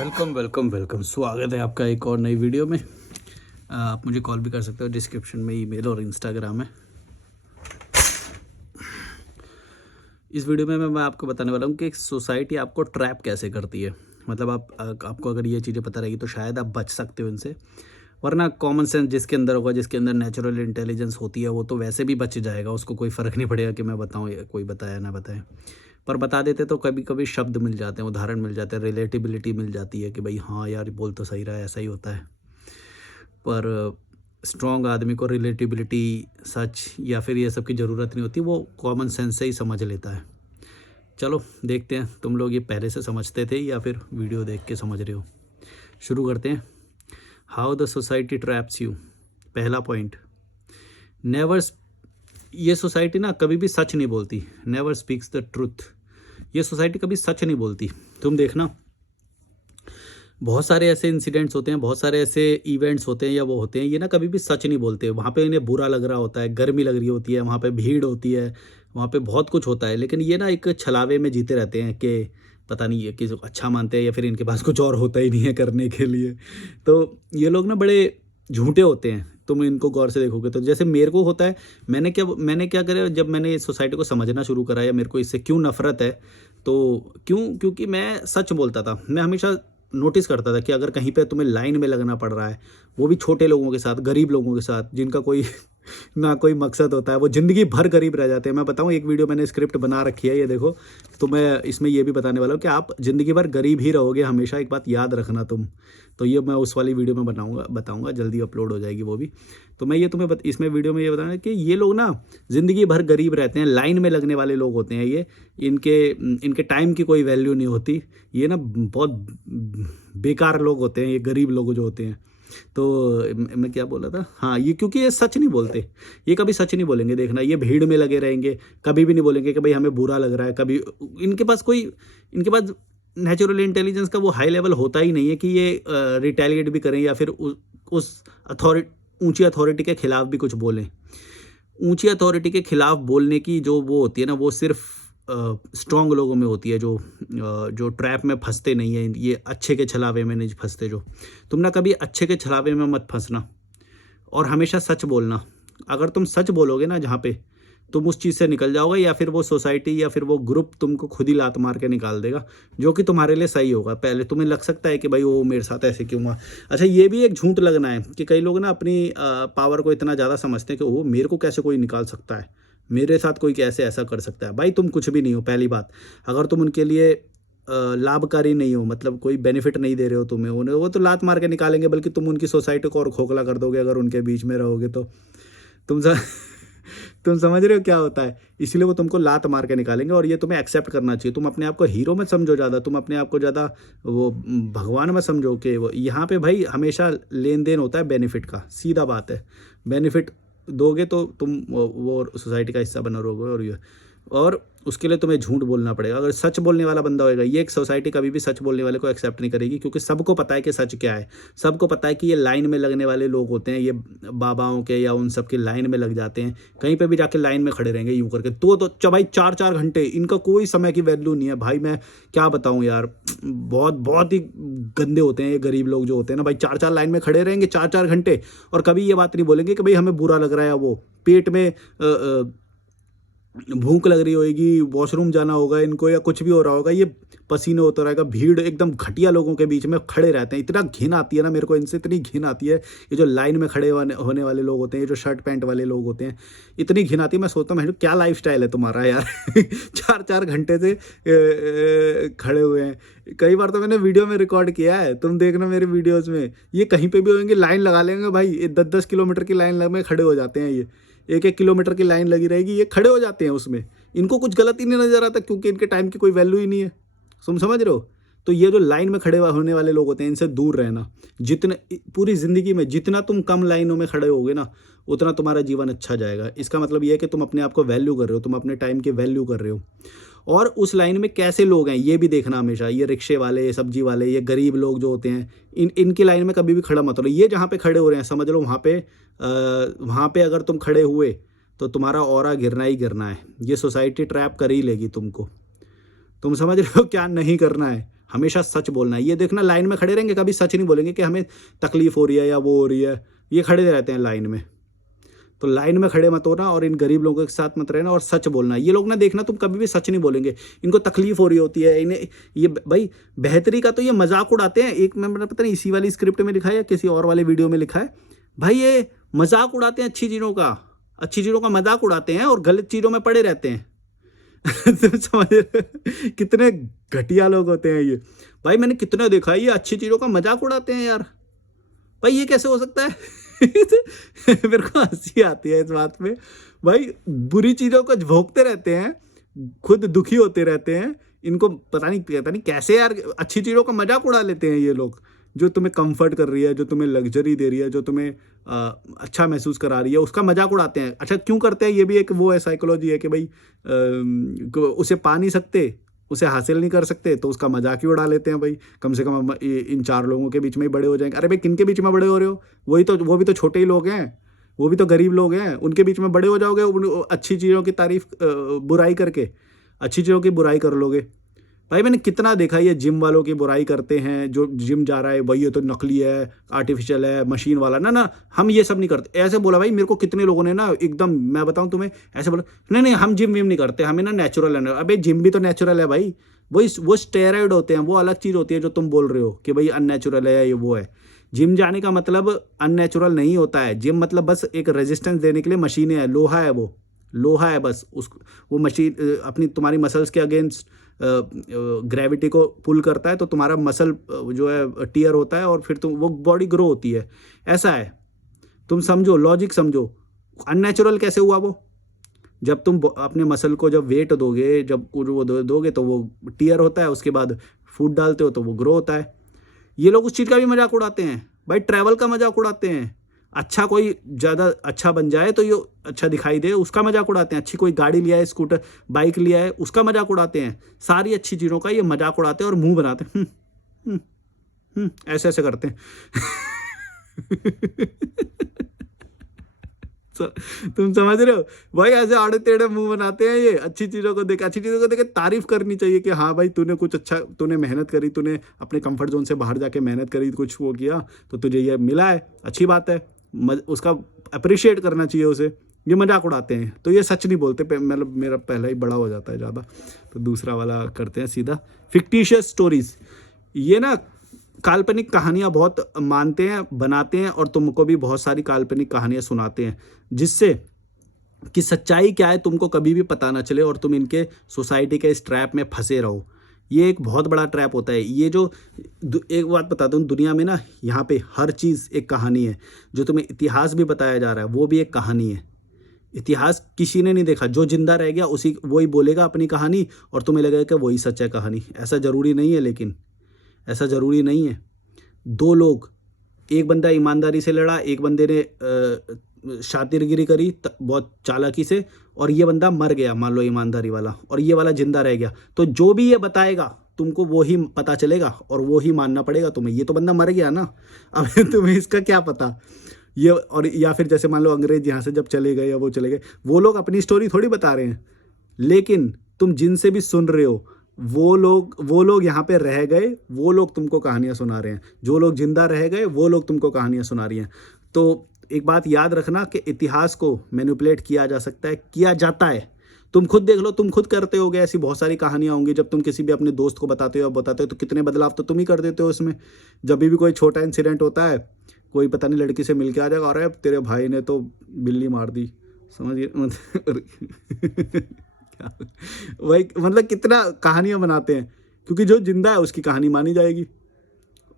Welcome welcome welcome, स्वागत है आपका एक और नई वीडियो में। आप मुझे कॉल भी कर सकते हो, डिस्क्रिप्शन में ईमेल और इंस्टाग्राम है। इस वीडियो में मैं आपको बताने वाला हूँ कि सोसाइटी आपको ट्रैप कैसे करती है। मतलब आपको अगर ये चीज़ें पता रहेगी तो शायद आप बच सकते हो इनसे, वरना कॉमन सेंस जिसके अंदर होगा, जिसके अंदर नेचुरल इंटेलिजेंस होती है, वो तो वैसे भी बच जाएगा। उसको कोई फ़र्क नहीं पड़ेगा कि मैं बताऊँ या कोई बताया ना बताए। पर बता देते तो कभी कभी शब्द मिल जाते हैं, उदाहरण मिल जाते हैं, रिलेटिबिलिटी मिल जाती है कि भाई हाँ यार, बोल तो सही रहा है, ऐसा ही होता है। पर स्ट्रॉन्ग आदमी को रिलेटिबिलिटी, सच या फिर ये सब की ज़रूरत नहीं होती, वो कॉमन सेंस से ही समझ लेता है। चलो देखते हैं, तुम लोग ये पहले से समझते थे या फिर वीडियो देख के समझ रहे हो। शुरू करते हैं। How the society traps you. पहला पॉइंट, नेवर। ये सोसाइटी ना कभी भी सच नहीं बोलती। Never speaks the truth. ये सोसाइटी कभी सच नहीं बोलती। तुम देखना, बहुत सारे ऐसे इंसिडेंट्स होते हैं, बहुत सारे ऐसे इवेंट्स होते हैं या वो होते हैं, ये ना कभी भी सच नहीं बोलते। वहाँ पे इन्हें बुरा लग रहा होता है, गर्मी लग रही होती है, वहाँ पे भीड़ होती है, वहाँ पे बहुत कुछ होता है, लेकिन ये ना एक छलावे में जीते रहते हैं कि पता नहीं ये किसी को अच्छा मानते हैं या फिर इनके पास कुछ और होता ही नहीं है करने के लिए। तो ये लोग ना बड़े झूठे होते हैं। तुम इनको गौर से देखोगे तो जैसे मेरे को होता है, मैंने क्या करा जब मैंने इस सोसाइटी को समझना शुरू करा या मेरे को इससे क्यों नफरत है, तो क्योंकि मैं सच बोलता था। मैं हमेशा नोटिस करता था कि अगर कहीं पे तुम्हें लाइन में लगना पड़ रहा है, वो भी छोटे लोगों के साथ, गरीब लोगों के साथ, जिनका कोई ना कोई मकसद होता है, वो ज़िंदगी भर गरीब रह जाते हैं। मैं बताऊं, एक वीडियो मैंने स्क्रिप्ट बना रखी है, ये देखो। तो मैं इसमें ये भी बताने वाला हूँ कि आप ज़िंदगी भर गरीब ही रहोगे हमेशा, एक बात याद रखना तुम। तो ये मैं उस वाली वीडियो में बताऊँगा, जल्दी अपलोड हो जाएगी वो भी। तो मैं ये तुम्हें इसमें वीडियो में ये बताना कि ये लोग ना ज़िंदगी भर गरीब रहते हैं, लाइन में लगने वाले लोग होते हैं ये। इनके टाइम की कोई वैल्यू नहीं होती। ये ना बहुत बेकार लोग होते हैं, ये गरीब लोग जो होते हैं। तो मैं क्या बोला था, हाँ, ये क्योंकि ये सच नहीं बोलते। ये कभी सच नहीं बोलेंगे, देखना। ये भीड़ में लगे रहेंगे, कभी भी नहीं बोलेंगे कि भाई हमें बुरा लग रहा है। कभी इनके पास नेचुरल इंटेलिजेंस का वो हाई लेवल होता ही नहीं है कि ये रिटेलिएट भी करें या फिर उस ऊंची अथॉरिटी के खिलाफ भी कुछ बोलें। ऊंची अथॉरिटी के खिलाफ बोलने की जो वो होती है ना, वो सिर्फ स्ट्रॉन्ग लोगों में होती है, जो ट्रैप में फंसते नहीं है, ये अच्छे के छलावे में नहीं फंसते। जो तुम ना कभी अच्छे के छलावे में मत फंसना और हमेशा सच बोलना। अगर तुम सच बोलोगे ना जहाँ पे, तुम उस चीज़ से निकल जाओगे, या फिर वो सोसाइटी या फिर वो ग्रुप तुमको खुद ही लात मार के निकाल देगा, जो कि तुम्हारे लिए सही होगा। पहले तुम्हें लग सकता है कि भाई वो मेरे साथ ऐसे क्यों हुआ। अच्छा, ये भी एक झूठ लगना है कि कई लोग ना अपनी पावर को इतना ज़्यादा समझते हैं कि वो मेरे को कैसे कोई निकाल सकता है, मेरे साथ कोई कैसे ऐसा कर सकता है। भाई तुम कुछ भी नहीं हो। पहली बात, अगर तुम उनके लिए लाभकारी नहीं हो, मतलब कोई बेनिफिट नहीं दे रहे हो तुम्हें, उन्हें वो तो लात मार के निकालेंगे, बल्कि तुम उनकी सोसाइटी को और खोखला कर दोगे अगर उनके बीच में रहोगे तो। तुम स- तुम समझ रहे हो क्या होता है। इसलिए वो तुमको लात मार के निकालेंगे, और ये तुम्हें एक्सेप्ट करना चाहिए। तुम अपने आप को हीरो मत समझो ज़्यादा, तुम अपने आप को ज़्यादा वो भगवान मत समझो कि वो यहाँ पे भाई हमेशा लेन देन होता है बेनिफिट का, सीधा बात है। बेनिफिट दोगे तो तुम वो सोसाइटी का हिस्सा बना रहोगे, और उसके लिए तुम्हें झूठ बोलना पड़ेगा। अगर सच बोलने वाला बंदा होएगा, ये एक सोसाइटी कभी भी सच बोलने वाले को एक्सेप्ट नहीं करेगी, क्योंकि सबको पता है कि सच क्या है। सबको पता है कि ये लाइन में लगने वाले लोग होते हैं, ये बाबाओं के या उन सब की लाइन में लग जाते हैं, कहीं पे भी जाके लाइन में खड़े रहेंगे यूं करके। तो भाई 4-4 घंटे, इनका कोई समय की वैल्यू नहीं है भाई। मैं क्या बताऊं यार, बहुत बहुत ही गंदे होते हैं ये गरीब लोग जो होते हैं ना भाई। 4-4 लाइन में खड़े रहेंगे 4-4 घंटे, और कभी ये बात नहीं बोलेंगे कि भाई हमें बुरा लग रहा है, वो पेट में भूख लग रही होगी, वॉशरूम जाना होगा इनको, या कुछ भी हो रहा होगा, ये पसीने होता रहेगा। भीड़ एकदम घटिया लोगों के बीच में खड़े रहते हैं। इतना घिन आती है ना मेरे को इनसे, इतनी घिन आती है। ये जो लाइन में खड़े होने वाले लोग होते हैं, ये जो शर्ट पैंट वाले लोग होते हैं, इतनी घिन आती है। मैं सोचता हूँ क्या लाइफ स्टाइल है तुम्हारा यार। 4-4 घंटे से खड़े हुए हैं। कई बार तो मैंने वीडियो में रिकॉर्ड किया है, तुम देखना मेरे वीडियोज़ में। ये कहीं पर भी होंगे, लाइन लगा लेंगे भाई, 10-10 किलोमीटर की लाइन में खड़े हो जाते हैं। ये 1-1 किलोमीटर की लाइन लगी रहेगी, ये खड़े हो जाते हैं उसमें। इनको कुछ गलत ही नहीं नजर आता, क्योंकि इनके टाइम की कोई वैल्यू ही नहीं है। तुम समझ रहे हो। तो ये जो लाइन में खड़े होने वाले लोग होते हैं, इनसे दूर रहना। जितने पूरी ज़िंदगी में जितना तुम कम लाइनों में खड़े होगे ना, उतना तुम्हारा जीवन अच्छा जाएगा। इसका मतलब ये है कि तुम अपने आप को वैल्यू कर रहे हो, तुम अपने टाइम की वैल्यू कर रहे हो। और उस लाइन में कैसे लोग हैं ये भी देखना हमेशा। ये रिक्शे वाले, सब्जी वाले, ये गरीब लोग जो होते हैं, इनकी लाइन में कभी भी खड़ा मत हो। ये जहाँ पे खड़े हो रहे हैं, समझ लो वहाँ पे अगर तुम खड़े हुए तो तुम्हारा ऑरा गिरना ही गिरना है। ये सोसाइटी ट्रैप कर ही लेगी तुमको। तुम समझ रहे हो क्या नहीं करना है। हमेशा सच बोलना है। ये देखना लाइन में खड़े रहेंगे, कभी सच नहीं बोलेंगे कि हमें तकलीफ हो रही है या वो हो रही है, ये खड़े रहते हैं लाइन में। तो लाइन में खड़े मत होना और इन गरीब लोगों के साथ मत रहना और सच बोलना। ये लोग ना देखना तुम कभी भी सच नहीं बोलेंगे, इनको तकलीफ हो रही होती है, इन्हें ये भाई बेहतरी का तो ये मजाक उड़ाते हैं। एक मैंने पता नहीं इसी वाली स्क्रिप्ट में लिखा है या किसी और वाले वीडियो में लिखा है, भाई ये मजाक उड़ाते हैं अच्छी चीज़ों का मजाक उड़ाते हैं और गलत चीज़ों में पड़े रहते हैं। तुम समझ रहे हो? कितने घटिया लोग होते हैं ये। भाई मैंने कितने देखा है ये अच्छी चीज़ों का मजाक उड़ाते हैं यार। भाई ये कैसे हो सकता है? मेरे को हंसी आती है इस बात में। भाई बुरी चीज़ों को भोगते रहते हैं, खुद दुखी होते रहते हैं, इनको पता नहीं कैसे यार अच्छी चीज़ों का मजाक उड़ा लेते हैं ये लोग। जो तुम्हें कंफर्ट कर रही है, जो तुम्हें लग्जरी दे रही है, जो तुम्हें अच्छा महसूस करा रही है, उसका मजाक उड़ाते हैं। अच्छा क्यों करते हैं? ये भी एक वो है साइकोलॉजी है कि भाई उसे पा नहीं सकते, उसे हासिल नहीं कर सकते, तो उसका मजाक ही उड़ा लेते हैं। भाई कम से कम हम इन 4 लोगों के बीच में ही बड़े हो जाएंगे। अरे भाई किन के बीच में बड़े हो रहे हो? वो भी तो छोटे ही लोग हैं, वो भी तो गरीब लोग हैं, उनके बीच में बड़े हो जाओगे अच्छी चीज़ों की तारीफ बुराई करके, अच्छी चीज़ों की बुराई कर लोगे। भाई मैंने कितना देखा ये जिम वालों की बुराई करते हैं, जो जिम जा रहा है भाई ये तो नकली है, आर्टिफिशियल है, मशीन वाला। ना हम ये सब नहीं करते। ऐसे बोला भाई मेरे को कितने लोगों ने ना एकदम, मैं बताऊं तुम्हें, ऐसे बोला नहीं हम जिम विम नहीं करते, हमें ना नेचुरल है। अबे जिम भी तो नेचुरल है भाई, वो स्टेरॉइड होते हैं, वो अलग चीज़ होती है जो तुम बोल रहे हो कि भाई अननेचुरल है, ये वो है। जिम जाने का मतलब अननेचुरल नहीं होता है। जिम मतलब बस एक रेजिस्टेंस देने के लिए मशीनें हैं, लोहा है, वो लोहा है बस। वो मशीन अपनी तुम्हारी मसल्स के अगेंस्ट ग्रेविटी को पुल करता है, तो तुम्हारा मसल जो है टीयर होता है और फिर वो बॉडी ग्रो होती है। ऐसा है, तुम समझो, लॉजिक समझो। अननेचुरल कैसे हुआ वो? जब तुम अपने मसल को जब वेट दोगे, जब वो दोगे तो वो टीयर होता है, उसके बाद फूड डालते हो तो वो ग्रो होता है। ये लोग उस चीज़ का भी मजाक उड़ाते हैं भाई, ट्रैवल का मजाक उड़ाते हैं। अच्छा कोई ज़्यादा अच्छा बन जाए तो ये अच्छा दिखाई दे, उसका मजाक उड़ाते हैं। अच्छी कोई गाड़ी लिया है, स्कूटर बाइक लिया है, उसका मजाक उड़ाते हैं। सारी अच्छी चीज़ों का ये मजाक उड़ाते हैं और मुंह बनाते हैं, ऐसे ऐसे करते हैं। तुम समझ रहे हो भाई? ऐसे आड़े टेढ़े मुंह बनाते हैं ये अच्छी चीज़ों को देख। अच्छी चीज़ों को देख तारीफ करनी चाहिए कि हाँ भाई तूने कुछ अच्छा, तूने मेहनत करी, तूने अपने कंफर्ट जोन से बाहर जाके मेहनत करी, कुछ वो किया तो तुझे ये मिला है, अच्छी बात है, उसका अप्रिशिएट करना चाहिए उसे। ये मजाक उड़ाते हैं तो ये सच नहीं बोलते। मतलब मेरा पहला ही बड़ा हो जाता है ज़्यादा, तो दूसरा वाला करते हैं सीधा। फिक्टिशियस स्टोरीज, ये ना काल्पनिक कहानियाँ बहुत मानते हैं, बनाते हैं और तुमको भी बहुत सारी काल्पनिक कहानियाँ सुनाते हैं, जिससे कि सच्चाई क्या है तुमको कभी भी पता ना चले और तुम इनके सोसाइटी के इस ट्रैप में फंसे रहो। ये एक बहुत बड़ा ट्रैप होता है। ये जो एक बात बता दूँ, दुनिया में ना यहाँ पे हर चीज़ एक कहानी है। जो तुम्हें इतिहास भी बताया जा रहा है वो भी एक कहानी है। इतिहास किसी ने नहीं देखा, जो जिंदा रह गया उसी वही बोलेगा अपनी कहानी और तुम्हें लगेगा कि वही सच है कहानी। ऐसा ज़रूरी नहीं है, लेकिन ऐसा ज़रूरी नहीं है। 2 लोग, एक बंदा ईमानदारी से लड़ा, एक बंदे ने शातिरगिरी करी बहुत चालाकी से, और ये बंदा मर गया मान लो ईमानदारी वाला, और ये वाला जिंदा रह गया। तो जो भी ये बताएगा तुमको वो ही पता चलेगा और वो ही मानना पड़ेगा तुम्हें। ये तो बंदा मर गया ना, अब तुम्हें इसका क्या पता ये। और या फिर जैसे मान लो अंग्रेज यहाँ से जब चले गए या वो चले गए, वो लोग अपनी स्टोरी थोड़ी बता रहे हैं, लेकिन तुम जिनसे भी सुन रहे हो वो लोग यहाँ पे रह गए, वो लोग तुमको कहानियाँ सुना रहे हैं। जो लोग जिंदा रह गए वो लोग तुमको कहानियाँ सुना रही हैं। तो एक बात याद रखना कि इतिहास को मैनिपुलेट किया जा सकता है, किया जाता है। तुम खुद देख लो, तुम खुद करते होगे, ऐसी बहुत सारी कहानियाँ होंगी। जब तुम किसी भी अपने दोस्त को बताते हो तो कितने बदलाव तो तुम ही कर देते हो उसमें। जब भी कोई छोटा इंसिडेंट होता है, कोई पता नहीं लड़की से मिल के आ जाएगा, अरे तेरे भाई ने तो बिल्ली मार दी, समझिए। वही मतलब कितना कहानियां बनाते हैं, क्योंकि जो जिंदा है उसकी कहानी मानी जाएगी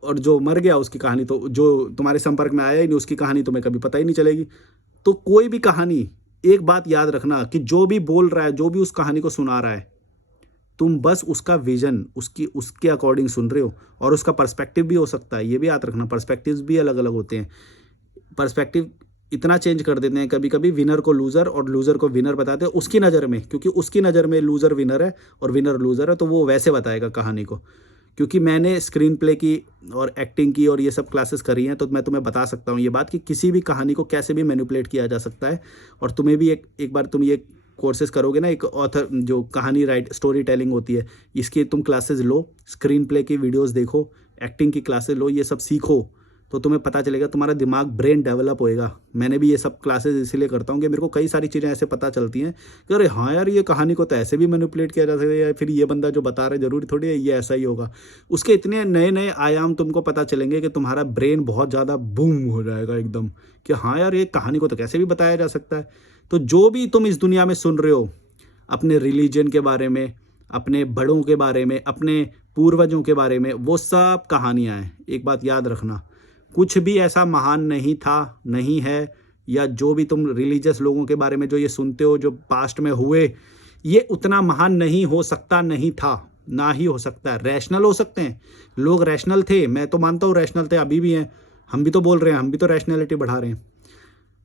और जो मर गया उसकी कहानी, तो जो तुम्हारे संपर्क में आया ही नहीं उसकी कहानी तुम्हें कभी पता ही नहीं चलेगी। तो कोई भी कहानी, एक बात याद रखना कि जो भी बोल रहा है, जो भी उस कहानी को सुना रहा है, तुम बस उसका विजन उसके अकॉर्डिंग सुन रहे हो, और उसका पर्सपेक्टिव भी हो सकता है। ये भी याद रखना, पर्सपेक्टिव्स भी अलग अलग होते हैं। पर्सपेक्टिव इतना चेंज कर देते हैं कभी कभी, विनर को लूज़र और लूज़र को विनर बताते हैं उसकी नज़र में, क्योंकि उसकी नज़र में लूज़र विनर है और विनर लूज़र है, तो वो वैसे बताएगा कहानी को। क्योंकि मैंने स्क्रीन प्ले की और एक्टिंग की और ये सब क्लासेस करी हैं, तो मैं तुम्हें बता सकता हूँ ये बात कि किसी भी कहानी को कैसे भी मैनिपुलेट किया जा सकता है। और तुम्हें भी एक बार तुम ये कोर्सेज करोगे ना, एक ऑथर जो कहानी राइट स्टोरी टेलिंग होती है, इसकी तुम क्लासेस लो, स्क्रीन प्ले की वीडियोस देखो, एक्टिंग की क्लासेस लो, ये सब सीखो, तो तुम्हें पता चलेगा, तुम्हारा दिमाग ब्रेन डेवलप होएगा। मैंने भी ये सब क्लासेस इसीलिए करता हूँ कि मेरे को कई सारी चीज़ें ऐसे पता चलती हैं कि अरे हाँ यार, ये कहानी को तो ऐसे भी मैनिपुलेट किया जा सकता है, या फिर ये बंदा जो बता रहा है ज़रूरी थोड़ी है ये ऐसा ही होगा। उसके इतने नए नए आयाम तुमको पता चलेंगे कि तुम्हारा ब्रेन बहुत ज़्यादा बूम हो जाएगा एकदम, कि हाँ यार, ये कहानी को तो कैसे भी बताया जा सकता है। तो जो भी तुम इस दुनिया में सुन रहे हो, अपने रिलीजन के बारे में, अपने बड़ों के बारे में, अपने पूर्वजों के बारे में, वो सब कहानियाँ हैं। एक बात याद रखना, कुछ भी ऐसा महान नहीं था, नहीं है, या जो भी तुम रिलीजियस लोगों के बारे में जो ये सुनते हो, जो पास्ट में हुए, ये उतना महान नहीं हो सकता, नहीं था, ना ही हो सकता है। रैशनल हो सकते हैं, लोग रैशनल थे, मैं तो मानता हूँ रैशनल थे, अभी भी हैं, हम भी तो बोल रहे हैं, हम भी तो रैशनैलिटी बढ़ा रहे हैं।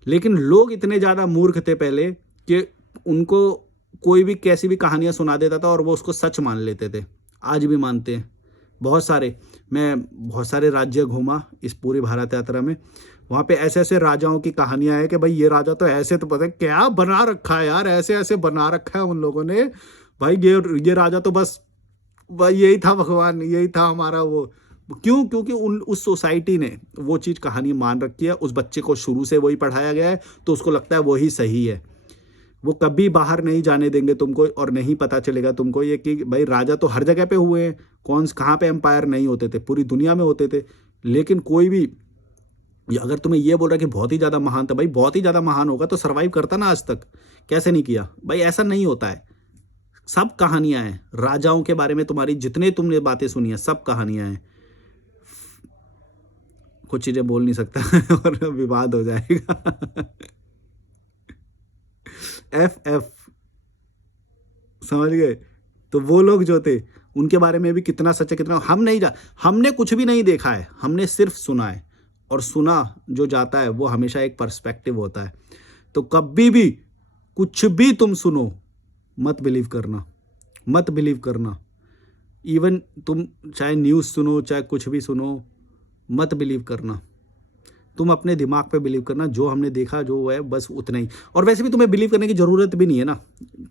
लेकिन लोग इतने ज़्यादा मूर्ख थे पहले कि उनको कोई भी कैसी भी कहानियाँ सुना देता था और वो उसको सच मान लेते थे। आज भी मानते हैं बहुत सारे। मैं बहुत सारे राज्य घूमा इस पूरी भारत यात्रा में, वहाँ पे ऐसे ऐसे राजाओं की कहानियाँ हैं कि भाई ये राजा तो ऐसे, तो पता है क्या बना रखा है यार, ऐसे ऐसे बना रखा है उन लोगों ने, भाई ये राजा तो बस भाई यही था भगवान, यही था हमारा वो। क्यों? क्योंकि उस सोसाइटी ने वो चीज़ कहानी मान रखी है, उस बच्चे को शुरू से वही पढ़ाया गया है, तो उसको लगता है वही सही है। वो कभी बाहर नहीं जाने देंगे तुमको, और नहीं पता चलेगा तुमको ये कि भाई राजा तो हर जगह पे हुए हैं, कहाँ पे एम्पायर नहीं होते थे, पूरी दुनिया में होते थे। लेकिन कोई भी अगर तुम्हें ये बोल रहा है कि बहुत ही ज़्यादा महान था, भाई बहुत ही ज़्यादा महान होगा तो सर्वाइव करता ना आज तक, कैसे नहीं किया भाई? ऐसा नहीं होता है। सब कहानियां हैं राजाओं के बारे में, तुम्हारी जितने तुमने बातें सुनी है सब कहानियां हैं। कुछ चीजें बोल नहीं सकता और विवाद हो जाएगा। एफ समझ गए? तो वो लोग जो थे उनके बारे में भी कितना सच है, कितना हम नहीं हमने कुछ भी नहीं देखा है, हमने सिर्फ सुना है, और सुना जो जाता है वो हमेशा एक पर्सपेक्टिव होता है। तो कभी भी कुछ भी तुम सुनो, मत बिलीव करना, मत बिलीव करना। इवन तुम चाहे न्यूज़ सुनो, चाहे कुछ भी सुनो, मत बिलीव करना। तुम अपने दिमाग पे बिलीव करना, जो हमने देखा जो है बस उतना ही। और वैसे भी तुम्हें बिलीव करने की ज़रूरत भी नहीं है ना।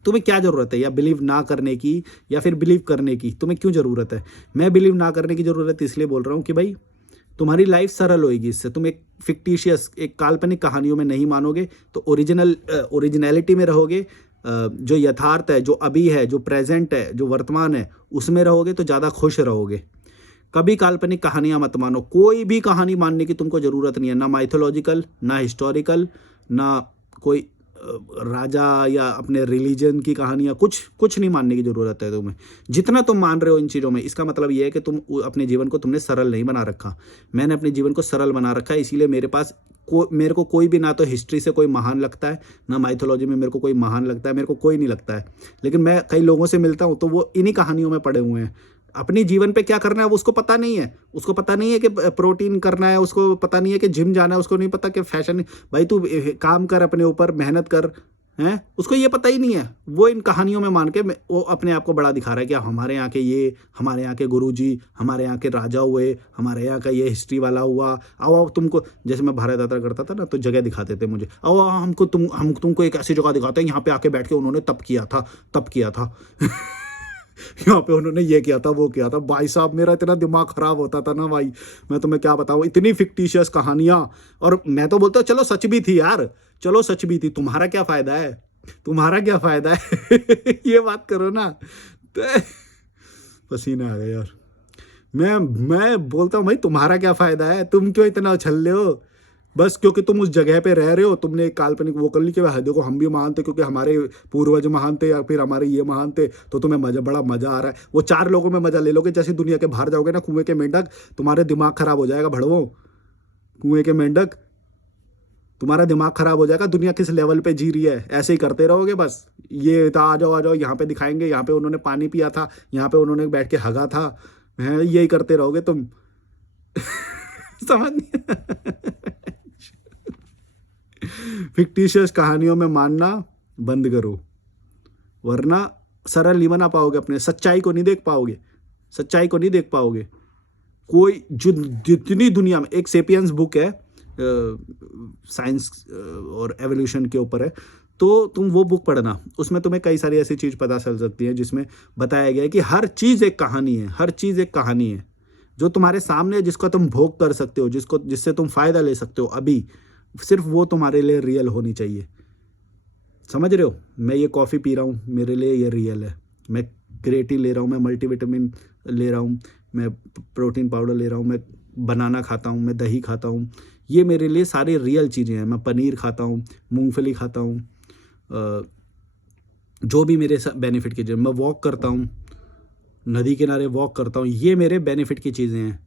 तुम्हें क्या ज़रूरत है या बिलीव ना करने की या फिर बिलीव करने की? तुम्हें क्यों ज़रूरत है? मैं बिलीव ना करने की ज़रूरत इसलिए बोल रहा हूँ कि भाई तुम्हारी लाइफ सरल होएगी इससे। तुम एक फिक्टिशियस, एक काल्पनिक कहानियों में नहीं मानोगे, तो ओरिजिनलिटी में रहोगे। जो यथार्थ है, जो अभी है, जो प्रेजेंट है, जो वर्तमान है, उसमें रहोगे तो ज़्यादा खुश रहोगे। कभी काल्पनिक कहानियां मत मानो, कोई भी कहानी मानने की तुमको ज़रूरत नहीं है, ना माइथोलॉजिकल, ना हिस्टोरिकल, ना कोई राजा या अपने रिलीजन की कहानियां, कुछ नहीं मानने की ज़रूरत है तुम्हें। जितना तुम मान रहे हो इन चीज़ों में, इसका मतलब ये है कि तुम अपने जीवन को तुमने सरल नहीं बना रखा। मैंने अपने जीवन को सरल बना रखा है, इसीलिए मेरे को कोई भी, ना तो हिस्ट्री से कोई महान लगता है, ना माइथोलॉजी में मेरे को कोई महान लगता है, मेरे को कोई नहीं लगता है। लेकिन मैं कई लोगों से मिलता हूँ तो वो इन्हीं कहानियों में पड़े हुए हैं। अपने जीवन पे क्या करना है वो उसको पता नहीं है। उसको पता नहीं है कि प्रोटीन करना है, उसको पता नहीं है कि जिम जाना है, उसको नहीं पता कि फैशन। भाई तू काम कर, अपने ऊपर मेहनत कर, हैं? उसको ये पता ही नहीं है। वो इन कहानियों में मान के वो अपने आप को बड़ा दिखा रहा है कि हमारे यहाँ के ये, हमारे यहाँ के गुरुजी, हमारे यहाँ के राजा हुए, हमारे यहाँ का ये हिस्ट्री वाला हुआ। आओ तुमको, जैसे मैं भारत यात्रा करता था ना, तो जगह दिखाते थे मुझे। आओ हम तुमको एक ऐसी जगह दिखाते हैं, यहाँ पे आके बैठ के उन्होंने तप किया था यहाँ पे उन्होंने ये किया था, वो किया था। भाई साहब मेरा इतना दिमाग खराब होता था ना भाई, मैं तुम्हें क्या बताऊँ, इतनी फिक्टिशियस कहानियाँ। और मैं तो बोलता हूँ चलो सच भी थी यार, चलो सच भी थी, तुम्हारा क्या फ़ायदा है, तुम्हारा क्या फ़ायदा है ये बात करो ना। तो पसीना आ गया यार। मैं बोलता हूँ भाई तुम्हारा क्या फ़ायदा है, तुम क्यों इतना उछल रहे हो? बस क्योंकि तुम उस जगह पे रह रहे हो, तुमने एक काल्पनिक वो कर ली कि भाई देखो हम भी महान थे क्योंकि हमारे पूर्वज महान थे या फिर हमारे ये महान थे, तो तुम्हें बड़ा मज़ा आ रहा है। वो 4 लोगों में मज़ा ले लोगे, जैसे दुनिया के बाहर जाओगे ना, कुएं के मेंढक, तुम्हारे दिमाग खराब हो जाएगा भड़वो। कुएं के मेंढक, तुम्हारा दिमाग खराब हो जाएगा। दुनिया किस लेवल पे जी रही है, ऐसे ही करते रहोगे बस। ये था आ जाओ यहाँ पे दिखाएंगे, यहाँ पे उन्होंने पानी पिया था, यहाँ पे उन्होंने बैठ के हगा था, है यही करते रहोगे तुम समझ नहीं फिक्टिशियस कहानियों में मानना बंद करो, वरना सरल नहीं बना पाओगे, अपने सच्चाई को नहीं देख पाओगे, सच्चाई को नहीं देख पाओगे। कोई जो जितनी दुनिया में, एक सेपियंस बुक है साइंस और एवोल्यूशन के ऊपर है, तो तुम वो बुक पढ़ना, उसमें तुम्हें कई सारी ऐसी चीज़ पता चल सकती है जिसमें बताया गया है कि हर चीज़ एक कहानी है, हर चीज़ एक कहानी है जो तुम्हारे सामने है, जिसका तुम भोग कर सकते हो, जिससे तुम फ़ायदा ले सकते हो अभी, सिर्फ वो तुम्हारे लिए रियल होनी चाहिए। समझ रहे हो? मैं ये कॉफ़ी पी रहा हूँ, मेरे लिए ये रियल है। मैं क्रिएटिन ले रहा हूँ, मैं मल्टीविटामिन ले रहा हूँ, मैं प्रोटीन पाउडर ले रहा हूँ, मैं बनाना खाता हूँ, मैं दही खाता हूँ, ये मेरे लिए सारी रियल चीज़ें हैं। मैं पनीर खाता हूँ, मूंगफली खाता हूँ, जो भी मेरे बेनिफिट की चीज़ें, मैं वॉक करता हूँ, नदी किनारे वॉक करता हूँ, ये मेरे बेनिफिट की चीज़ें हैं।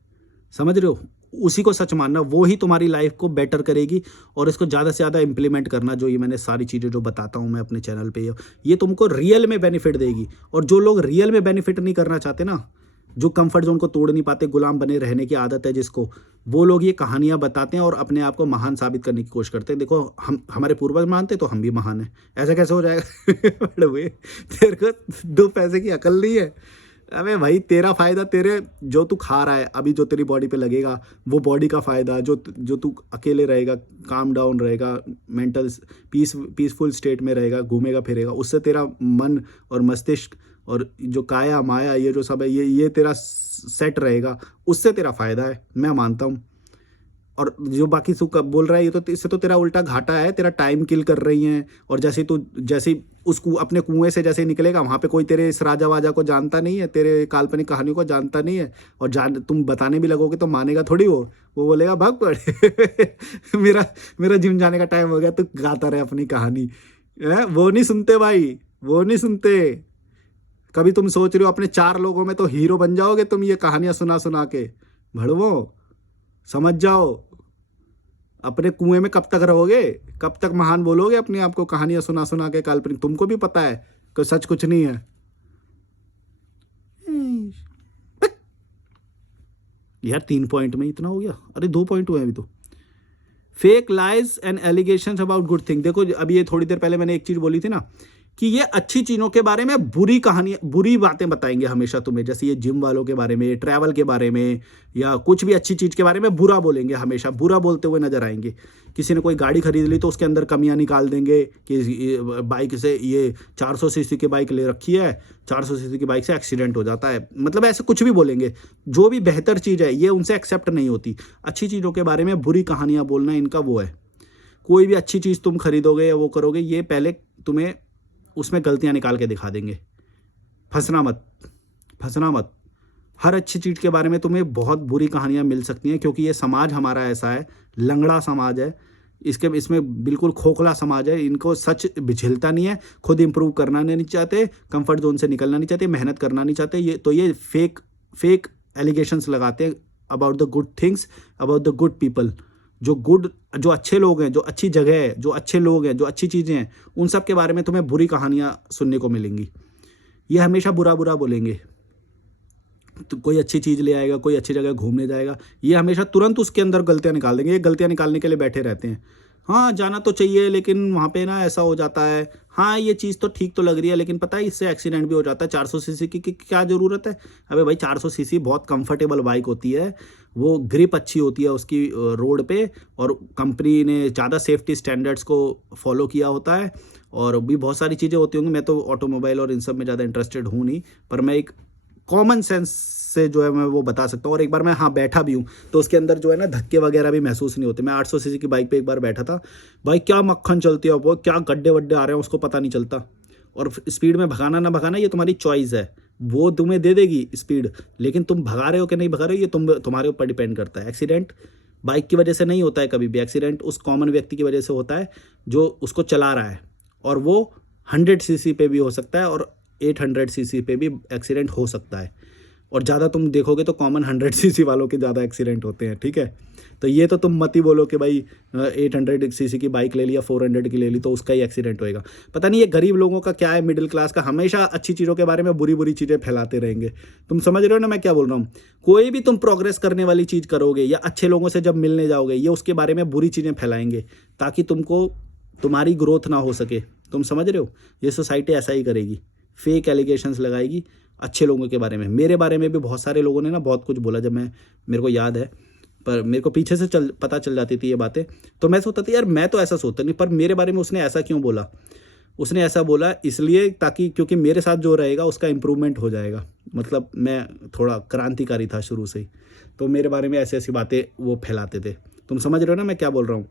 समझ रहे हो? उसी को सच मानना, वो ही तुम्हारी लाइफ को बेटर करेगी। और इसको ज़्यादा से ज़्यादा इम्प्लीमेंट करना, जो ये मैंने सारी चीज़ें जो बताता हूँ मैं अपने चैनल पे, ये तुमको रियल में बेनिफिट देगी। और जो लोग रियल में बेनिफिट नहीं करना चाहते ना, जो कंफर्ट जोन को तोड़ नहीं पाते, गुलाम बने रहने की आदत है जिसको, वो लोग ये कहानियाँ बताते हैं और अपने आप को महान साबित करने की कोशिश करते हैं। देखो, हम हमारे पूर्वज मानते तो हम भी महान हैं, ऐसा कैसे हो जाएगा? बड़े तेरे को 2 पैसे की अकल नहीं है? अबे भाई, तेरा फ़ायदा, तेरे जो तू खा रहा है अभी, जो तेरी बॉडी पे लगेगा, वो बॉडी का फ़ायदा, जो तू अकेले रहेगा, काम डाउन रहेगा, मेंटल पीसफुल स्टेट में रहेगा, घूमेगा फिरेगा, उससे तेरा मन और मस्तिष्क और जो काया माया, ये जो सब है, ये तेरा सेट रहेगा, उससे तेरा फ़ायदा है, मैं मानता हूँ। और जो बाकी तू बोल रहा है, ये तो इससे तो तेरा उल्टा घाटा है, तेरा टाइम किल कर रही हैं। और जैसे अपने कुएं से जैसे निकलेगा, वहाँ पे कोई तेरे इस राजा वाजा को जानता नहीं है, तेरे काल्पनिक कहानियों को जानता नहीं है, और तुम बताने भी लगोगे तो मानेगा थोड़ी वो बोलेगा भाग पड़। मेरा जिम जाने का टाइम हो गया, तू गाता रहे अपनी कहानी है। वो नहीं सुनते भाई, वो नहीं सुनते। कभी तुम सोच रहे हो अपने 4 लोगों में तो हीरो बन जाओगे तुम, ये कहानियां सुना सुना के? भड़वो, समझ जाओ, अपने कुएं में कब तक रहोगे? कब तक महान बोलोगे अपने आप को, कहानियां सुना सुना के काल्पनिक? तुमको भी पता है कि सच कुछ नहीं है। यार 3 पॉइंट में इतना हो गया? अरे 2 पॉइंट हुए अभी तो। Fake lies and allegations about good thing. देखो, अभी ये थोड़ी देर पहले मैंने एक चीज बोली थी ना, कि ये अच्छी चीज़ों के बारे में बुरी कहानियाँ, बुरी बातें बताएंगे हमेशा तुम्हें। जैसे ये जिम वालों के बारे में, ट्रैवल के बारे में, या कुछ भी अच्छी चीज़ के बारे में बुरा बोलेंगे, हमेशा बुरा बोलते हुए नजर आएंगे। किसी ने कोई गाड़ी खरीद ली तो उसके अंदर कमियां निकाल देंगे कि बाइक से, ये 400 सीसी की बाइक ले रखी है, 400 सीसी की बाइक से एक्सीडेंट हो जाता है। मतलब ऐसे कुछ भी बोलेंगे। जो भी बेहतर चीज़ है ये उनसे एक्सेप्ट नहीं होती। अच्छी चीज़ों के बारे में बुरी कहानियाँ बोलना इनका वो है। कोई भी अच्छी चीज़ तुम खरीदोगे या वो करोगे, ये पहले तुम्हें उसमें गलतियां निकाल के दिखा देंगे। फंसना मत, फंसना मत। हर अच्छी चीज़ के बारे में तुम्हें बहुत बुरी कहानियां मिल सकती हैं, क्योंकि ये समाज हमारा ऐसा है, लंगड़ा समाज है। इसमें बिल्कुल खोखला समाज है। इनको सच झेलता नहीं है, खुद इंप्रूव करना नहीं चाहते, कंफर्ट जोन से निकलना नहीं चाहते, मेहनत करना नहीं चाहते। ये फेक एलिगेशंस लगाते हैं about the good things, about the good people. जो अच्छे लोग हैं, जो अच्छी जगह है, जो अच्छे लोग हैं, जो अच्छी चीज़ें हैं, उन सब के बारे में तुम्हें बुरी कहानियां सुनने को मिलेंगी। ये हमेशा बुरा बुरा बोलेंगे। तो कोई अच्छी चीज़ ले आएगा, कोई अच्छी जगह घूमने जाएगा, ये हमेशा तुरंत उसके अंदर गलतियां निकाल देंगे। ये गलतियां निकालने के लिए बैठे रहते हैं। हाँ, जाना तो चाहिए, लेकिन वहाँ पे ना ऐसा हो जाता है। हाँ, ये चीज़ तो ठीक तो लग रही है, लेकिन पता है इससे एक्सीडेंट भी हो जाता है। 400 सीसी की क्या ज़रूरत है? अबे भाई, 400 सीसी बहुत कंफर्टेबल बाइक होती है, वो ग्रिप अच्छी होती है उसकी रोड पे, और कंपनी ने ज़्यादा सेफ्टी स्टैंडर्ड्स को फॉलो किया होता है, और भी बहुत सारी चीज़ें होती होंगी। मैं तो ऑटोमोबाइल और इन सब में ज़्यादा इंटरेस्टेड हूँ नहीं, पर मैं एक कॉमन सेंस से जो है मैं वो बता सकता हूँ। और एक बार मैं बैठा भी हूँ, तो उसके अंदर जो है ना धक्के वगैरह भी महसूस नहीं होते। मैं 800 सीसी की बाइक पे एक बार बैठा था भाई, क्या मक्खन चलती है वो, क्या गड्ढे वड्ढे आ रहे हैं उसको पता नहीं चलता। और स्पीड में भगाना ना भगाना ये तुम्हारी चॉइस है, वो तुम्हें दे देगी स्पीड, लेकिन तुम भगा रहे हो कि नहीं भगा रहे हो ये तुम्हारे ऊपर डिपेंड करता है। एक्सीडेंट बाइक की वजह से नहीं होता है कभी भी, एक्सीडेंट उस कॉमन व्यक्ति की वजह से होता है जो उसको चला रहा है, और वो 100 सीसी पे भी हो सकता है और 800 सीसी पे भी एक्सीडेंट हो सकता है। और ज़्यादा तुम देखोगे तो कॉमन 100 सीसी वालों के ज़्यादा एक्सीडेंट होते हैं, ठीक है। तो ये तो तुम मत ही बोलो कि भाई 800 सीसी की बाइक ले ली या 400 की ले ली तो उसका ही एक्सीडेंट होएगा। पता नहीं ये गरीब लोगों का क्या है, मिडिल क्लास का, हमेशा अच्छी चीज़ों के बारे में बुरी बुरी चीज़ें फैलाते रहेंगे। तुम समझ रहे हो ना मैं क्या बोल रहा हूँ? कोई भी तुम प्रोग्रेस करने वाली चीज़ करोगे या अच्छे लोगों से जब मिलने जाओगे, ये उसके बारे में बुरी चीज़ें फैलाएंगे ताकि तुम्हारी ग्रोथ ना हो सके। तुम समझ रहे हो? ये सोसाइटी ऐसा ही करेगी, फेक एलिगेशंस लगाएगी अच्छे लोगों के बारे में। मेरे बारे में भी बहुत सारे लोगों ने ना बहुत कुछ बोला, जब मेरे को याद है पर मेरे को पीछे से पता चल जाती थी ये बातें। तो मैं सोचता था यार मैं तो ऐसा सोचता नहीं, पर मेरे बारे में उसने ऐसा क्यों बोला? उसने ऐसा बोला इसलिए ताकि क्योंकि मेरे साथ जो रहेगा उसका इम्प्रूवमेंट हो जाएगा। मतलब मैं थोड़ा क्रांतिकारी था शुरू से ही, तो मेरे बारे में ऐसी-ऐसी बातें वो फैलाते थे। तुम समझ रहे हो ना मैं क्या बोल रहा हूँ?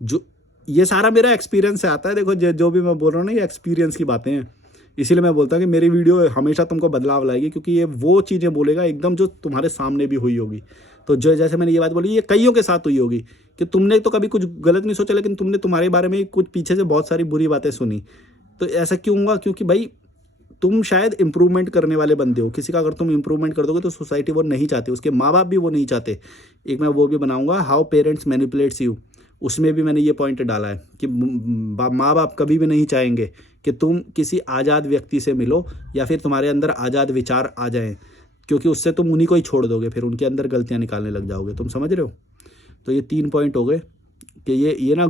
जो ये सारा मेरा एक्सपीरियंस से आता है। देखो जो भी मैं बोल रहा हूँ ना, ये एक्सपीरियंस की बातें हैं। इसीलिए मैं बोलता हूँ कि मेरी वीडियो हमेशा तुमको बदलाव लाएगी, क्योंकि ये वो चीज़ें बोलेगा एकदम जो तुम्हारे सामने भी हुई होगी। तो जो जैसे मैंने ये बात बोली, ये कइयों के साथ हुई होगी कि तुमने तो कभी कुछ गलत नहीं सोचा, लेकिन तुमने तुम्हारे बारे में कुछ पीछे से बहुत सारी बुरी बातें सुनी। तो ऐसा क्यों हुआ? क्योंकि भाई तुम शायद इम्प्रूवमेंट करने वाले बंदे हो। किसी का अगर तुम इम्प्रूवमेंट कर दोगे तो सोसाइटी वो नहीं चाहती, उसके माँ-बाप भी वो नहीं चाहते। एक मैं वो भी बनाऊँगा, हाउ पेरेंट्स मैनिपुलेट्स यू। उसमें भी मैंने ये पॉइंट डाला है कि माँ-बाप कभी भी नहीं चाहेंगे कि तुम किसी आज़ाद व्यक्ति से मिलो या फिर तुम्हारे अंदर आज़ाद विचार आ जाएँ, क्योंकि उससे तुम उन्हीं को ही छोड़ दोगे, फिर उनके अंदर गलतियाँ निकालने लग जाओगे। तुम समझ रहे हो? तो ये 3 पॉइंट हो गए कि ये ना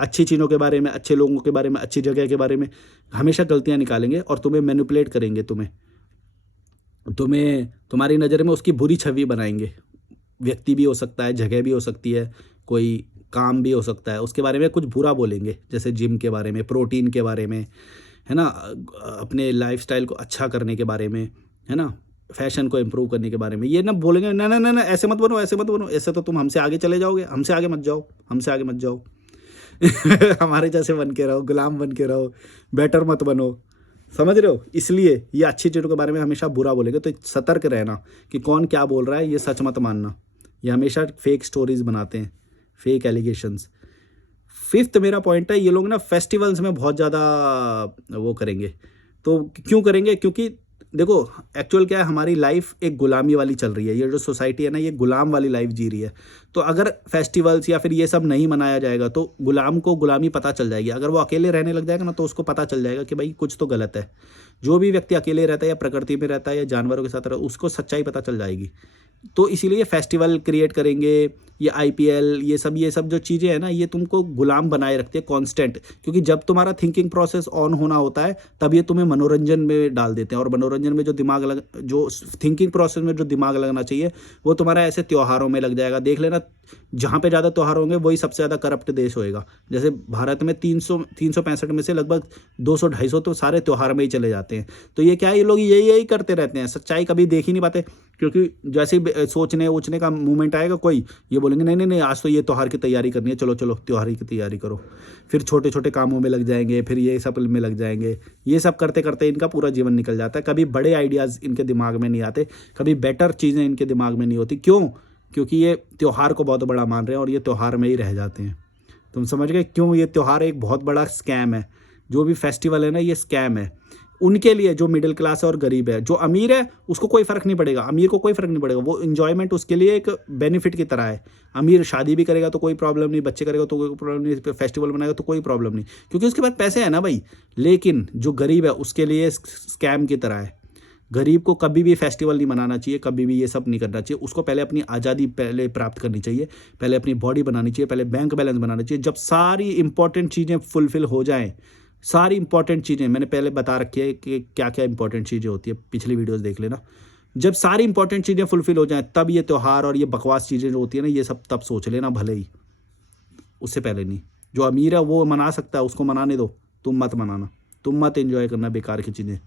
अच्छी चीज़ों के बारे में, अच्छे लोगों के बारे में, अच्छी जगह के बारे में हमेशा गलतियाँ निकालेंगे और तुम्हें मैनिपुलेट करेंगे। तुम्हें तुम्हारी नज़र में उसकी बुरी छवि बनाएँगे। व्यक्ति भी हो सकता है, जगह भी हो सकती है, कोई काम भी हो सकता है, उसके बारे में कुछ बुरा बोलेंगे। जैसे जिम के बारे में, प्रोटीन के बारे में, है ना? अपने लाइफ़स्टाइल को अच्छा करने के बारे में, है ना? फैशन को इम्प्रूव करने के बारे में। ये ना बोलेंगे, ना, ना, ना, ना, ऐसे मत बनो, ऐसे मत बनो, ऐसे तो तुम हमसे आगे चले जाओगे, हमसे आगे मत जाओ, हमसे आगे मत जाओ। हमारे जैसे बन के रहो, गुलाम बन के रहो, बेटर मत बनो। समझ रहे हो? इसलिए ये अच्छी चीज़ों के बारे में हमेशा बुरा बोलेंगे, तो सतर्क रहना कि कौन क्या बोल रहा है, ये सच मत मानना। ये हमेशा फेक स्टोरीज़ बनाते हैं, फेक एलिगेशंस। 5th मेरा पॉइंट है, ये लोग ना फेस्टिवल्स में बहुत ज़्यादा वो करेंगे। तो क्यों करेंगे? क्योंकि देखो एक्चुअल क्या है, हमारी लाइफ एक गुलामी वाली चल रही है। ये जो सोसाइटी है ना, ये गुलाम वाली लाइफ जी रही है। तो अगर फेस्टिवल्स या फिर ये सब नहीं मनाया जाएगा तो गुलाम को गुलामी पता चल जाएगी। अगर वो अकेले रहने लग जाएगा ना, तो उसको पता चल जाएगा कि भाई कुछ तो गलत है। जो भी व्यक्ति अकेले रहता है या प्रकृति में रहता है या जानवरों के साथ रहता है, उसको सच्चाई पता चल जाएगी। तो इसीलिए फेस्टिवल क्रिएट करेंगे, ये आईपीएल, ये सब जो चीज़ें हैं ना, ये तुमको गुलाम बनाए रखती है कांस्टेंट। क्योंकि जब तुम्हारा थिंकिंग प्रोसेस ऑन होना होता है, तब ये तुम्हें मनोरंजन में डाल देते हैं। और मनोरंजन में जो थिंकिंग प्रोसेस में जो दिमाग लगना चाहिए, वो तुम्हारा ऐसे त्योहारों में लग जाएगा। देख लेना, जहाँ पे ज़्यादा त्योहार होंगे वही सबसे ज़्यादा करप्ट देश होएगा। जैसे भारत में 365 में से लगभग 200-250 तो सारे त्योहार में ही चले जाते हैं। तो ये क्या है, ये लोग यही करते रहते हैं, सच्चाई कभी देख ही नहीं पाते। क्योंकि जैसे ही सोचने का मूवमेंट आएगा कोई, ये बोलेंगे नहीं नहीं नहीं, आज तो ये त्योहार की तैयारी करनी है, चलो चलो त्योहार की तैयारी करो। फिर छोटे छोटे कामों में लग जाएंगे, फिर ये सब में लग जाएंगे। ये सब करते करते इनका पूरा जीवन निकल जाता है। कभी बड़े आइडियाज़ इनके दिमाग में नहीं आते, कभी बेटर चीज़ें इनके दिमाग में नहीं होती। क्यों? क्योंकि ये त्योहार को बहुत बड़ा मान रहे हैं और ये त्योहार में ही रह जाते हैं। तुम समझ गए क्यों? ये त्योहार एक बहुत बड़ा स्कैम है। जो भी फेस्टिवल है ना, ये स्कैम है उनके लिए, जो मिडिल क्लास है और गरीब है। जो अमीर है उसको कोई फ़र्क नहीं पड़ेगा, अमीर को कोई फ़र्क नहीं पड़ेगा। वो इन्जॉयमेंट उसके लिए एक बेनिफिट की तरह है। अमीर शादी भी करेगा तो कोई प्रॉब्लम नहीं, बच्चे करेगा तो कोई प्रॉब्लम नहीं, फेस्टिवल बनाएगा तो कोई प्रॉब्लम नहीं, क्योंकि उसके पास पैसे हैं ना भाई। लेकिन जो गरीब है उसके लिए स्कैम की तरह है। गरीब को कभी भी फेस्टिवल नहीं मनाना चाहिए, कभी भी ये सब नहीं करना चाहिए। उसको पहले अपनी आज़ादी पहले प्राप्त करनी चाहिए, पहले अपनी बॉडी बनानी चाहिए, पहले बैंक बैलेंस बनाना चाहिए। जब सारी इंपॉर्टेंट चीज़ें फुलफिल हो जाएँ, सारी इंपॉर्टेंट चीज़ें मैंने पहले बता रखी है कि क्या क्या इंपॉर्टेंट चीज़ें होती है, पिछली वीडियोस देख लेना। जब सारी इंपॉर्टेंट चीज़ें फुलफिल हो जाएं, तब ये त्यौहार और ये बकवास चीज़ें जो होती है ना, ये सब तब सोच लेना भले ही, उससे पहले नहीं। जो अमीर है वो मना सकता है, उसको मनाने दो, तुम मत मनाना, तुम मत एंजॉय करना बेकार की चीज़ें।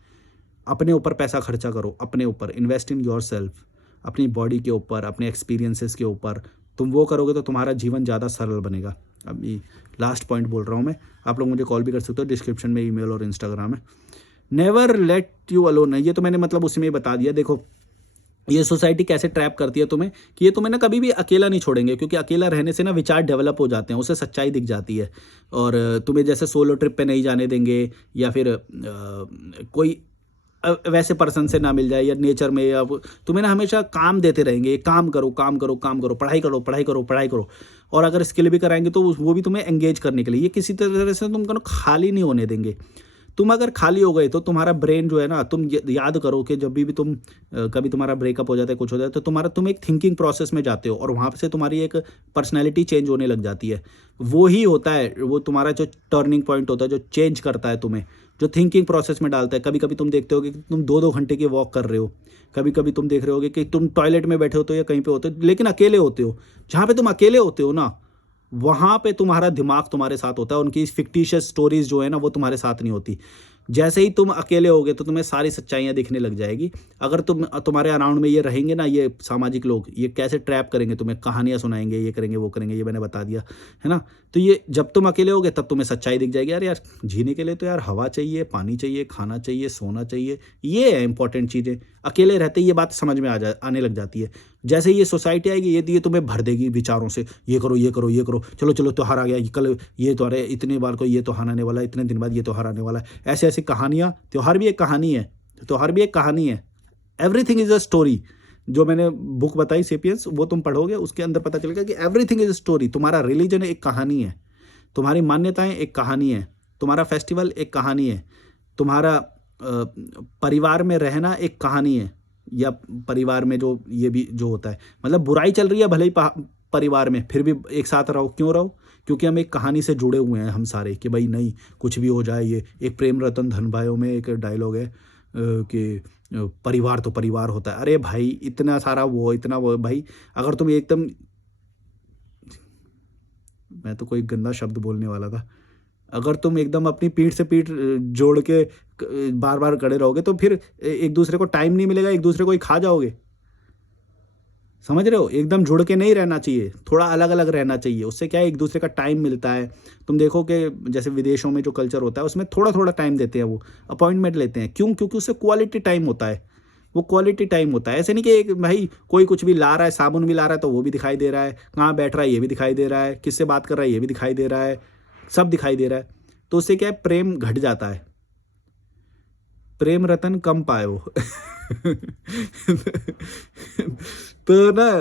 अपने ऊपर पैसा खर्चा करो, अपने ऊपर इन्वेस्ट इन योर सेल्फ, अपनी बॉडी के ऊपर, अपने एक्सपीरियंसेस के ऊपर। तुम वो करोगे तो तुम्हारा जीवन ज़्यादा सरल बनेगा। अभी लास्ट पॉइंट बोल रहा हूँ मैं, आप लोग मुझे कॉल भी कर सकते हो, डिस्क्रिप्शन में ईमेल और इंस्टाग्राम है। नेवर लेट यू अलोन है, ये तो मैंने मतलब उसमें ही बता दिया। देखो ये सोसाइटी कैसे ट्रैप करती है तुम्हें, कि ये तुम्हें ना कभी भी अकेला नहीं छोड़ेंगे, क्योंकि अकेला रहने से ना विचार डेवलप हो जाते हैं, उसे सच्चाई दिख जाती है। और तुम्हें जैसे सोलो ट्रिप पे नहीं जाने देंगे, या फिर कोई वैसे पर्सन से ना मिल जाए, या नेचर में, या तुम्हें ना हमेशा काम देते रहेंगे, काम करो काम करो काम करो, पढ़ाई करो पढ़ाई करो पढ़ाई करो। और अगर स्किल भी कराएंगे तो वो भी तुम्हें एंगेज करने के लिए, ये किसी तरह से तुमको ना खाली नहीं होने देंगे। तुम अगर खाली हो गए तो तुम्हारा ब्रेन जो है ना, तुम याद करो कि जब भी तुम कभी तुम्हारा ब्रेकअप हो जाता है, कुछ हो जाता है, तो तुम एक थिंकिंग प्रोसेस में जाते हो और वहाँ से तुम्हारी एक पर्सनैलिटी चेंज होने लग जाती है। वो ही होता है, वो तुम्हारा जो टर्निंग पॉइंट होता है, जो चेंज करता है तुम्हें, जो थिंकिंग प्रोसेस में डालता है। कभी कभी तुम देखते होगे कि तुम 2-2 घंटे की वॉक कर रहे हो, कभी कभी तुम देख रहे होगे कि तुम टॉयलेट में बैठे होते हो या कहीं पे होते हो, लेकिन अकेले होते हो। जहाँ पे तुम अकेले होते हो ना, वहाँ पे तुम्हारा दिमाग तुम्हारे साथ होता है, उनकी फिक्टिशियस स्टोरीज जो है ना वो तुम्हारे साथ नहीं होती। जैसे ही तुम अकेले होगे तो तुम्हें सारी सच्चाइयाँ दिखने लग जाएगी। अगर तुम्हारे अराउंड में ये रहेंगे ना, ये सामाजिक लोग, ये कैसे ट्रैप करेंगे तुम्हें, कहानियाँ सुनाएंगे, ये करेंगे वो करेंगे, ये मैंने बता दिया है ना। तो ये जब तुम अकेले होगे तब तुम्हें सच्चाई दिख जाएगी। यार जीने के लिए तो यार हवा चाहिए, पानी चाहिए, खाना चाहिए, सोना चाहिए, ये है इंपॉर्टेंट चीज़ें। अकेले रहते ही ये बात समझ में आने लग जाती है। जैसे ये सोसाइटी आएगी, ये तुम्हें भर देगी विचारों से, ये करो ये करो ये करो, चलो चलो त्योहार आ गया, कल ये तो, अरे इतने बार को ये त्योहार आने वाला है, इतने दिन बाद ये त्योहार आने वाला है, ऐसी ऐसी कहानियाँ। त्योहार भी एक कहानी है, त्योहार भी एक कहानी है। Everything is a story. जो मैंने बुक बताई सेपियंस, वो तुम पढ़ोगे, उसके अंदर पता चलेगा कि एवरीथिंग इज अ स्टोरी। तुम्हारा रिलीजन एक कहानी है, तुम्हारी मान्यताएं एक कहानी है, तुम्हारा फेस्टिवल एक कहानी है, तुम्हारा परिवार में रहना एक कहानी है, या परिवार में जो ये भी जो होता है, मतलब बुराई चल रही है भले ही परिवार में, फिर भी एक साथ रहो। क्यों रहो? क्योंकि हम एक कहानी से जुड़े हुए हैं हम सारे, कि भाई नहीं कुछ भी हो जाए। ये एक प्रेम रतन धन भाइयों में एक डायलॉग है कि परिवार तो परिवार होता है। अरे भाई इतना सारा वो, इतना वो भाई, अगर तुम एकदम, मैं तो कोई गंदा शब्द बोलने वाला था, अगर तुम एकदम अपनी पीठ से पीठ जोड़ के बार बार खड़े रहोगे तो फिर एक दूसरे को टाइम नहीं मिलेगा, एक दूसरे को ही खा जाओगे। समझ रहे हो? एकदम जुड़ के नहीं रहना चाहिए, थोड़ा अलग अलग रहना चाहिए। उससे क्या है, एक दूसरे का टाइम मिलता है। तुम देखो कि जैसे विदेशों में जो कल्चर होता है उसमें थोड़ा थोड़ा टाइम देते हैं, वो अपॉइंटमेंट लेते हैं। क्यों? क्योंकि उससे क्वालिटी टाइम होता है, वो क्वालिटी टाइम होता है। ऐसे नहीं कि एक भाई कोई कुछ भी ला रहा है, साबुन भी ला रहा है तो वो भी दिखाई दे रहा है, कहाँ बैठ रहा है ये भी दिखाई दे रहा है, किससे बात कर रहा है ये भी दिखाई दे रहा है, सब दिखाई दे रहा है। तो उससे क्या है, प्रेम घट जाता है। प्रेम रतन कम पायो। तो ना,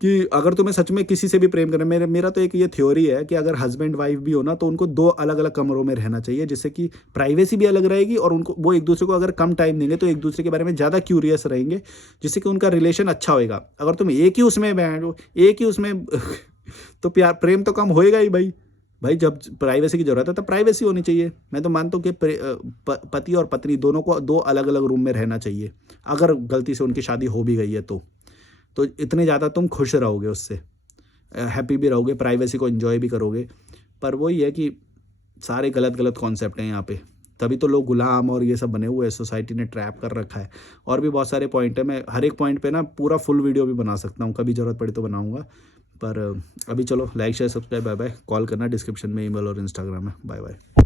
कि अगर तुम्हें सच में किसी से भी प्रेम करना, मेरा तो एक ये थ्योरी है कि अगर हस्बैंड वाइफ भी हो ना, तो उनको 2 अलग अलग कमरों में रहना चाहिए, जिससे कि प्राइवेसी भी अलग रहेगी, और उनको वो एक दूसरे को अगर कम टाइम देंगे तो एक दूसरे के बारे में ज़्यादा क्यूरियस रहेंगे, जिससे कि उनका रिलेशन अच्छा होएगा। अगर तुम एक ही उसमें बैठो, एक ही उसमें तो प्यार प्रेम तो कम होएगा ही भाई। भाई जब प्राइवेसी की जरूरत है तब प्राइवेसी होनी चाहिए। मैं तो मानता हूँ कि पति और पत्नी दोनों को 2 अलग अलग रूम में रहना चाहिए, अगर गलती से उनकी शादी हो भी गई है तो इतने ज़्यादा तुम खुश रहोगे, उससे हैप्पी भी रहोगे, प्राइवेसी को एंजॉय भी करोगे। पर वही है कि सारे गलत गलत कॉन्सेप्ट हैं यहाँ पे, तभी तो लोग गुलाम और ये सब बने हुए हैं, सोसाइटी ने ट्रैप कर रखा है। और भी बहुत सारे पॉइंट है, मैं हर एक पॉइंट पे ना पूरा फुल वीडियो भी बना सकता हूँ, कभी ज़रूरत पड़ी तो बनाऊँगा। पर अभी चलो, like share subscribe, bye bye. Call करना, डिस्क्रिप्शन में ईमेल और इंस्टाग्राम है। Bye bye.